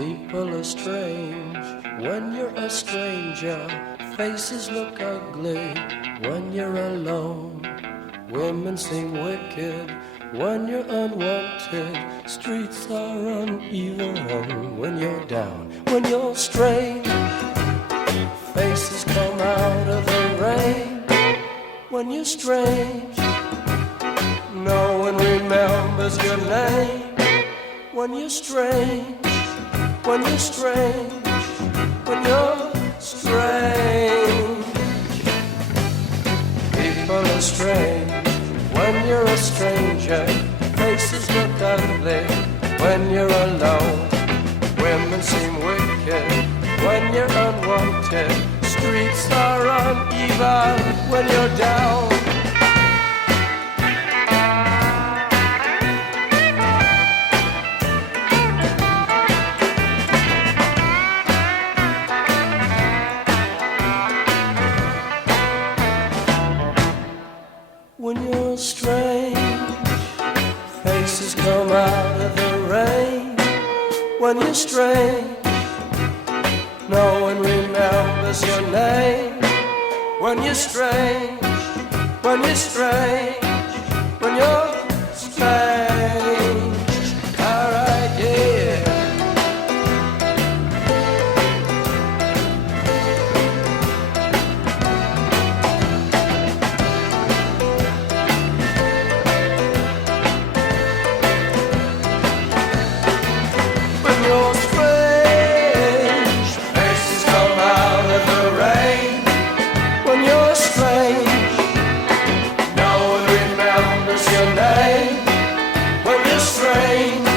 People are strange when you're a stranger. Faces look ugly when you're alone. Women seem wicked when you're unwanted. Streets are uneven when you're down. When you're strange, faces come out of the rain. When you're strange, no one remembers your name. When you're strange, when you're strange, when you're strange. People are strange when you're a stranger. Faces look ugly when you're alone. Women seem wicked when you're unwanted. Streets are uneven when you're down. When you're strange, faces come out of the rain. When you're strange, no one remembers your name. When you're strange, when you're strange, when you're strange. Alright, yeah. When you're strange, faces come out of the rain. When you're strange, no one remembers your name. When you're strange,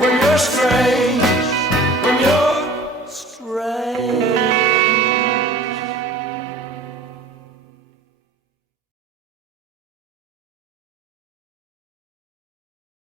when you're strange.